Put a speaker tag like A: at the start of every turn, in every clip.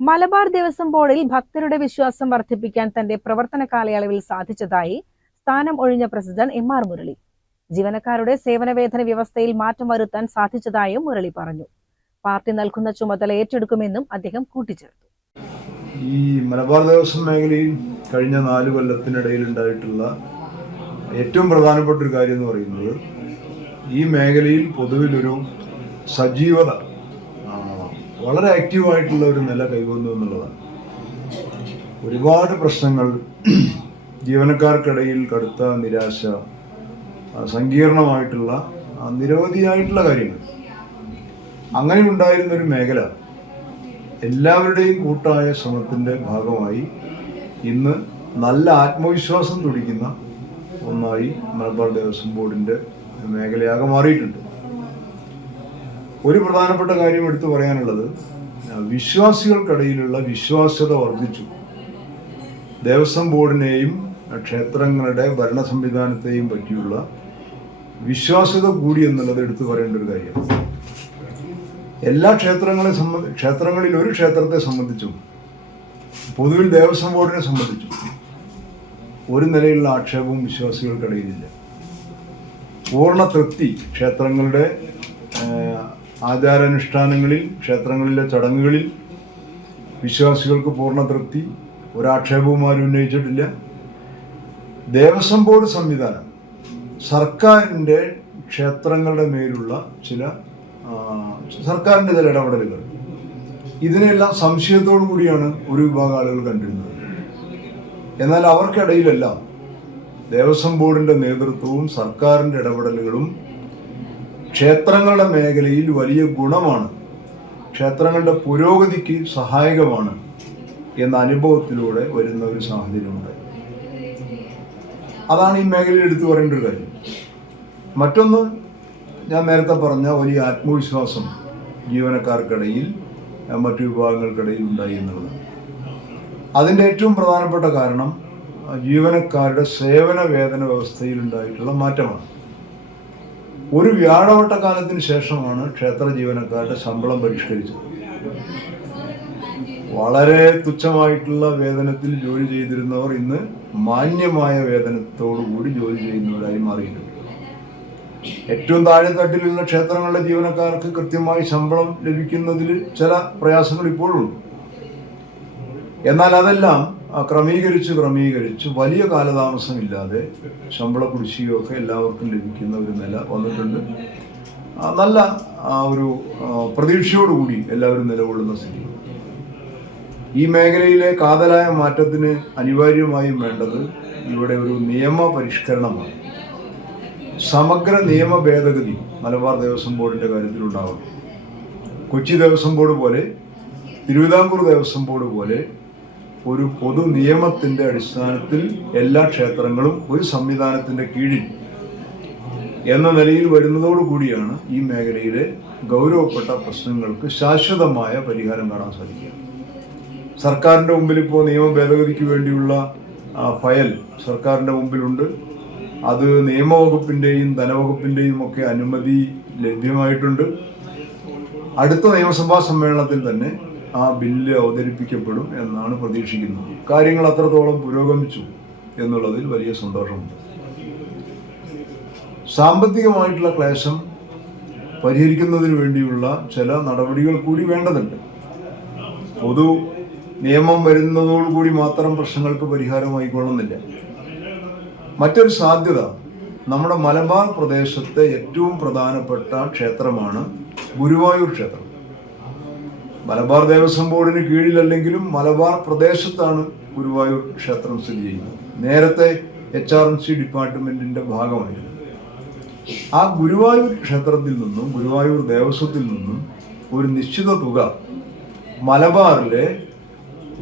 A: മലബാർ ദേവസ്വം ബോർഡിൽ ഭക്തരുടെ വിശ്വാസം വർദ്ധിപ്പിക്കാൻ തന്റെ പ്രവർത്തന കാലയളവിൽ സാധിച്ചതായി സ്ഥാനം ഒഴിഞ്ഞ പ്രസിഡന്റ് എം ആർ മുരളി. ജീവനക്കാരുടെ സേവനവേതന വ്യവസ്ഥയിൽ മാറ്റം വരുത്താൻ സാധിച്ചതായും മുരളി പറഞ്ഞു. പാർട്ടി നൽകുന്ന ചുമതല ഏറ്റെടുക്കുമെന്നും അദ്ദേഹം കൂട്ടിച്ചേർത്തു.
B: ഈ മലബാർ ദേവസ്വം മേഖലയിൽ കഴിഞ്ഞ നാല് കൊല്ലത്തിനിടയിൽ ഉണ്ടായിട്ടുള്ള ഏറ്റവും പ്രധാനപ്പെട്ട ഒരു കാര്യം എന്ന് പറയുന്നത് ഈ മേഖലയിൽ പൊതുവിലൊരു സജീവത വളരെ ആക്റ്റീവായിട്ടുള്ള ഒരു നില കൈവന്നു എന്നുള്ളതാണ്. ഒരുപാട് പ്രശ്നങ്ങൾ ജീവനക്കാർക്കിടയിൽ കടുത്ത നിരാശ സങ്കീർണമായിട്ടുള്ള നിരവധിയായിട്ടുള്ള കാര്യങ്ങൾ. അങ്ങനെ ഉണ്ടായിരുന്ന ഒരു മേഖല എല്ലാവരുടെയും കൂട്ടായ ശ്രമത്തിന്റെ ഭാഗമായി ഇന്ന് നല്ല ആത്മവിശ്വാസം തുടിക്കുന്ന ഒന്നായി മലബാർ ദേവസ്വം ബോർഡിന്റെ മേഖലയാകെ മാറിയിട്ടുണ്ട്. ഒരു പ്രധാനപ്പെട്ട കാര്യം എടുത്തു പറയാനുള്ളത് വിശ്വാസികൾക്കിടയിലുള്ള വിശ്വാസ്യത വർദ്ധിച്ചു. ദേവസ്വം ബോർഡിനെയും ക്ഷേത്രങ്ങളുടെ ഭരണ സംവിധാനത്തെയും പറ്റിയുള്ള വിശ്വാസ്യത കൂടി എന്നുള്ളത് എടുത്തു പറയേണ്ട ഒരു കാര്യമാണ്. എല്ലാ ക്ഷേത്രങ്ങളെ സംബന്ധി ക്ഷേത്രങ്ങളിൽ ഒരു ക്ഷേത്രത്തെ സംബന്ധിച്ചും പൊതുവിൽ ദേവസ്വം ബോർഡിനെ സംബന്ധിച്ചും ഒരു നിലയിലുള്ള ആക്ഷേപവും വിശ്വാസികൾക്കിടയിലില്ല. പൂർണ തൃപ്തി ക്ഷേത്രങ്ങളുടെ ആചാരാനുഷ്ഠാനങ്ങളിൽ ക്ഷേത്രങ്ങളിലെ ചടങ്ങുകളിൽ വിശ്വാസികൾക്ക് പൂർണ തൃപ്തി ഒരാക്ഷേപവും ആരും ഉന്നയിച്ചിട്ടില്ല. ദേവസ്വം ബോർഡ് സംവിധാനം സർക്കാരിന്റെ ക്ഷേത്രങ്ങളുടെ മേലുള്ള ചില സർക്കാരിന്റെ ചില ഇടപെടലുകൾ. ഇതിനെല്ലാം സംശയത്തോടു കൂടിയാണ് ഒരു വിഭാഗം ആളുകൾ കണ്ടിരുന്നത്. എന്നാൽ അവർക്കിടയിലെല്ലാം ദേവസ്വം ബോർഡിന്റെ നേതൃത്വവും സർക്കാരിന്റെ ഇടപെടലുകളും ക്ഷേത്രങ്ങളുടെ മേഖലയിൽ വലിയ ഗുണമാണ്. ക്ഷേത്രങ്ങളുടെ പുരോഗതിക്ക് സഹായകമാണ് എന്ന അനുഭവത്തിലൂടെ വരുന്ന ഒരു സാഹചര്യമുണ്ട്. അതാണ് ഈ മേഖലയിൽ എടുത്തു പറയേണ്ട ഒരു കാര്യം. മറ്റൊന്ന് ഞാൻ നേരത്തെ പറഞ്ഞ വലിയ ആത്മവിശ്വാസം ജീവനക്കാർക്കിടയിൽ മറ്റു വിഭാഗങ്ങൾക്കിടയിൽ ഉണ്ടായി എന്നുള്ളത്. അതിന്റെ ഏറ്റവും പ്രധാനപ്പെട്ട കാരണം ജീവനക്കാരുടെ സേവന വേതന വ്യവസ്ഥയിൽ ഉണ്ടായിട്ടുള്ള മാറ്റമാണ്. ഒരു വ്യാഴവട്ട കാലത്തിന് ശേഷമാണ് ക്ഷേത്ര ജീവനക്കാരുടെ ശമ്പളം പരിഷ്കരിച്ചത്. വളരെ തുച്ഛമായിട്ടുള്ള വേതനത്തിൽ ജോലി ചെയ്തിരുന്നവർ ഇന്ന് മാന്യമായ വേതനത്തോടുകൂടി ജോലി ചെയ്യുന്നവരായി മാറിയിട്ടുണ്ട്. ഏറ്റവും താഴെത്തട്ടിലുള്ള ക്ഷേത്രങ്ങളിലെ ജീവനക്കാർക്ക് കൃത്യമായി ശമ്പളം ലഭിക്കുന്നതിൽ ചില പ്രയാസങ്ങൾ ഇപ്പോഴുണ്ട്. എന്നാൽ അതെല്ലാം ക്രമീകരിച്ച് ക്രമീകരിച്ച് വലിയ കാലതാമസമില്ലാതെ ശമ്പള കുടിശ്ശികയൊക്കെ എല്ലാവർക്കും ലഭിക്കുന്ന ഒരു നില വന്നിട്ടുണ്ട്. നല്ല ഒരു പ്രതീക്ഷയോടുകൂടി എല്ലാവരും നിലകൊള്ളുന്ന സ്ഥിതി. ഈ മേഖലയിലെ കാതലായ മാറ്റത്തിന് അനിവാര്യമായും വേണ്ടത് ഇവിടെ ഒരു നിയമ പരിഷ്കരണമാണ്. സമഗ്ര നിയമ ഭേദഗതി മലബാർ ദേവസ്വം ബോർഡിന്റെ കാര്യത്തിലുണ്ടാവണം. കൊച്ചി ദേവസ്വം ബോർഡ് പോലെ തിരുവിതാംകൂർ ദേവസ്വം ബോർഡ് പോലെ ഒരു പൊതു നിയമത്തിന്റെ അടിസ്ഥാനത്തിൽ എല്ലാ ക്ഷേത്രങ്ങളും ഒരു സംവിധാനത്തിന്റെ കീഴിൽ എന്ന നിലയിൽ വരുന്നതോടുകൂടിയാണ് ഈ മേഖലയിലെ ഗൗരവപ്പെട്ട പ്രശ്നങ്ങൾക്ക് ശാശ്വതമായ പരിഹാരം കാണാൻ സാധിക്കുക. സർക്കാരിന്റെ മുമ്പിൽ ഇപ്പോൾ നിയമ ഭേദഗതിക്ക് വേണ്ടിയുള്ള ഫയൽ സർക്കാരിന്റെ മുമ്പിലുണ്ട്. അത് നിയമവകുപ്പിന്റെയും ധനവകുപ്പിന്റെയും ഒക്കെ അനുമതി ലഭ്യമായിട്ടുണ്ട്. അടുത്ത നിയമസഭാ സമ്മേളനത്തിൽ തന്നെ ആ ബില്ല് അവതരിപ്പിക്കപ്പെടും എന്നാണ് പ്രതീക്ഷിക്കുന്നത്. കാര്യങ്ങൾ അത്രത്തോളം പുരോഗമിച്ചു എന്നുള്ളതിൽ വലിയ സന്തോഷമുണ്ട്. സാമ്പത്തികമായിട്ടുള്ള ക്ലേശം പരിഹരിക്കുന്നതിന് വേണ്ടിയുള്ള ചില നടപടികൾ കൂടി വേണ്ടതുണ്ട്. പൊതു നിയമം വരുന്നതോടുകൂടി മാത്രം പ്രശ്നങ്ങൾക്ക് പരിഹാരമായിക്കൊള്ളുന്നില്ല മറ്റൊരു സാധ്യത നമ്മുടെ മലബാർ പ്രദേശത്തെ ഏറ്റവും പ്രധാനപ്പെട്ട ക്ഷേത്രമാണ് ഗുരുവായൂർ ക്ഷേത്രം. മലബാർ ദേവസ്വം ബോർഡിന് കീഴിലല്ലെങ്കിലും മലബാർ പ്രദേശത്താണ് ഗുരുവായൂർ ക്ഷേത്രം സ്ഥിതി ചെയ്യുന്നത്. നേരത്തെ എച്ച് ആർ എൻ സി ഡിപ്പാർട്ട്മെന്റിന്റെ ഭാഗമായിരുന്നു. ആ ഗുരുവായൂർ ക്ഷേത്രത്തിൽ നിന്നും ഗുരുവായൂർ ദേവസ്വത്തിൽ നിന്നും ഒരു നിശ്ചിത തുക മലബാറിലെ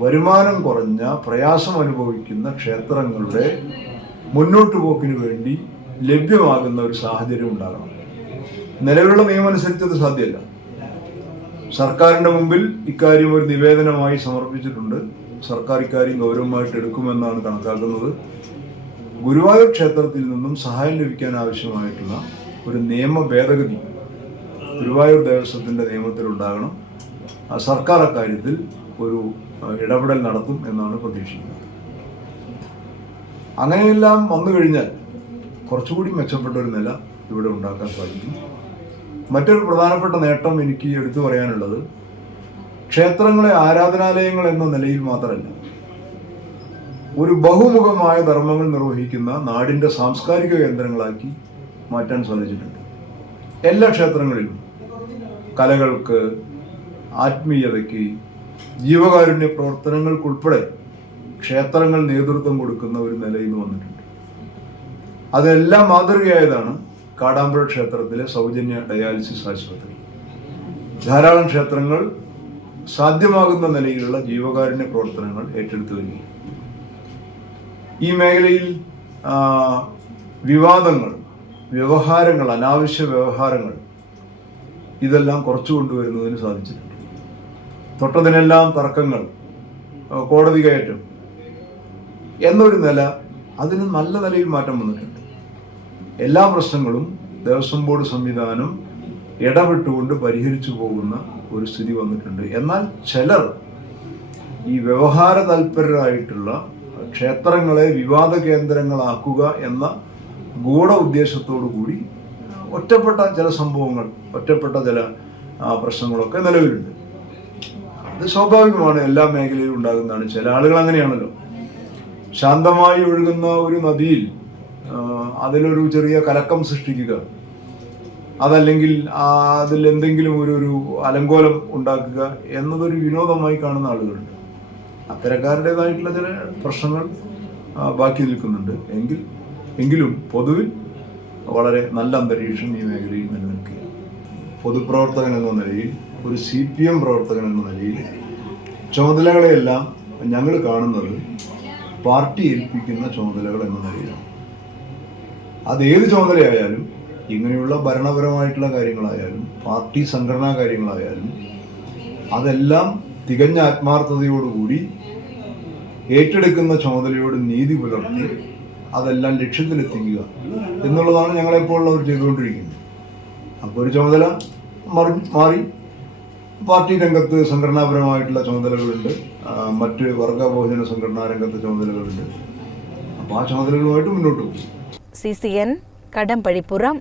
B: വരുമാനം കുറഞ്ഞ പ്രയാസം അനുഭവിക്കുന്ന ക്ഷേത്രങ്ങളുടെ മുന്നോട്ട് പോക്കിന് വേണ്ടി ലഭ്യമാകുന്ന ഒരു സാഹചര്യം ഉണ്ടാകണം. നിലവിലുള്ള നിയമം അനുസരിച്ച് അത് സാധ്യമല്ല. സർക്കാരിന്റെ മുമ്പിൽ ഇക്കാര്യം ഒരു നിവേദനമായി സമർപ്പിച്ചിട്ടുണ്ട്. സർക്കാർ ഇക്കാര്യം ഗൗരവമായിട്ട് എടുക്കുമെന്നാണ് കണക്കാക്കുന്നത്. ഗുരുവായൂർ ക്ഷേത്രത്തിൽ നിന്നും സഹായം ലഭിക്കാൻ ആവശ്യമായിട്ടുള്ള ഒരു നിയമ ഭേദഗതി ഗുരുവായൂർ നിയമത്തിലുണ്ടാകണം ആ സർക്കാർ അക്കാര്യത്തിൽ ഒരു ഇടപെടൽ നടത്തും എന്നാണ് പ്രതീക്ഷിക്കുന്നത്. അങ്ങനെയെല്ലാം വന്നു കഴിഞ്ഞാൽ കുറച്ചുകൂടി മെച്ചപ്പെട്ട ഒരു നില ഇവിടെ ഉണ്ടാക്കാൻ സാധിക്കും. മറ്റൊരു പ്രധാനപ്പെട്ട നേട്ടം എനിക്ക് എടുത്തു പറയാനുള്ളത് ക്ഷേത്രങ്ങളെ ആരാധനാലയങ്ങൾ എന്ന നിലയിൽ മാത്രമല്ല ഒരു ബഹുമുഖമായ ധർമ്മങ്ങൾ നിർവഹിക്കുന്ന നാടിന്റെ സാംസ്കാരിക കേന്ദ്രങ്ങളാക്കി മാറ്റാൻ സാധിച്ചിട്ടുണ്ട് എല്ലാ ക്ഷേത്രങ്ങളിലും കലകൾക്ക് ആത്മീയതയ്ക്ക് ജീവകാരുണ്യ പ്രവർത്തനങ്ങൾക്കുൾപ്പെടെ ക്ഷേത്രങ്ങൾ നേതൃത്വം കൊടുക്കുന്ന ഒരു നിലയിൽ വന്നിട്ടുണ്ട്. അതെല്ലാം മാതൃകയായതാണ് കാടാമ്പുഴ ക്ഷേത്രത്തിലെ സൗജന്യ ഡയാലിസിസ് ആശുപത്രി. ധാരാളം ക്ഷേത്രങ്ങൾ സാധ്യമാകുന്ന നിലയിലുള്ള ജീവകാരുണ്യ പ്രവർത്തനങ്ങൾ ഏറ്റെടുത്തു വരികയും ഈ മേഖലയിൽ വിവാദങ്ങൾ വ്യവഹാരങ്ങൾ അനാവശ്യ വ്യവഹാരങ്ങൾ ഇതെല്ലാം കുറച്ചു കൊണ്ടുവരുന്നതിന് സാധിച്ചിട്ടുണ്ട്. തൊട്ടതിനെല്ലാം തർക്കങ്ങൾ കോടതി കയറ്റം എന്നൊരു നില അതിന് നല്ല നിലയിൽ മാറ്റം വന്നിട്ടുണ്ട്. എല്ലാ പ്രശ്നങ്ങളും ദേവസ്വം ബോർഡ് സംവിധാനം ഇടപെട്ടുകൊണ്ട് പരിഹരിച്ചു പോകുന്ന ഒരു സ്ഥിതി വന്നിട്ടുണ്ട്. എന്നാൽ ചിലർ ഈ വ്യവഹാര തൽപരരായിട്ടുള്ള ക്ഷേത്രങ്ങളെ വിവാദ കേന്ദ്രങ്ങളാക്കുക എന്ന ഗൂഢ ഉദ്ദേശത്തോടു കൂടി ഒറ്റപ്പെട്ട ചില സംഭവങ്ങൾ ഒറ്റപ്പെട്ട ചില പ്രശ്നങ്ങളൊക്കെ നിലവിലുണ്ട്. അത് സ്വാഭാവികമാണ്. എല്ലാ മേഖലയിലും ഉണ്ടാകുന്നതാണ്. ചില ആളുകൾ അങ്ങനെയാണല്ലോ. ശാന്തമായി ഒഴുകുന്ന ഒരു നദിയിൽ അതിലൊരു ചെറിയ കലക്കം സൃഷ്ടിക്കുക. അതല്ലെങ്കിൽ അതിൽ എന്തെങ്കിലും ഒരു ഒരു അലങ്കോലം ഉണ്ടാക്കുക എന്നതൊരു വിനോദമായി കാണുന്ന ആളുകളുണ്ട്. അത്തരക്കാരുടേതായിട്ടുള്ള ചില പ്രശ്നങ്ങൾ ബാക്കി നിൽക്കുന്നുണ്ട്. എങ്കിൽ എങ്കിലും പൊതുവിൽ വളരെ നല്ല അന്തരീക്ഷം ഈ മേഖലയിൽ നിലനിൽക്കുക. പൊതുപ്രവർത്തകൻ എന്ന നിലയിൽ ഒരു സി പി എം പ്രവർത്തകൻ എന്ന നിലയിൽ ചുമതലകളെയെല്ലാം ഞങ്ങൾ കാണുന്നത് പാർട്ടി ഏൽപ്പിക്കുന്ന ചുമതലകൾ എന്ന നിലയിലാണ്. അത് ഏത് ചുമതലയായാലും ഇങ്ങനെയുള്ള ഭരണപരമായിട്ടുള്ള കാര്യങ്ങളായാലും പാർട്ടി സംഘടനാ കാര്യങ്ങളായാലും അതെല്ലാം തികഞ്ഞ ആത്മാർത്ഥതയോടുകൂടി ഏറ്റെടുക്കുന്ന ചുമതലയോട് നീതി പുലർത്തി അതെല്ലാം ലക്ഷ്യത്തിലെത്തിക്കുക എന്നുള്ളതാണ് ഞങ്ങളെപ്പോഴുള്ളവർ ചെയ്തുകൊണ്ടിരിക്കുന്നത്. അപ്പോൾ ഒരു ചുമതല മറി മാറി. പാർട്ടി രംഗത്ത് സംഘടനാപരമായിട്ടുള്ള ചുമതലകളുണ്ട്. മറ്റ് വർഗ ബഹുജന സംഘടനാ രംഗത്ത് ചുമതലകളുണ്ട്. അപ്പോൾ ആ ചുമതലകളുമായിട്ട് മുന്നോട്ട് പോകും.
A: C C N Kadampazhipuram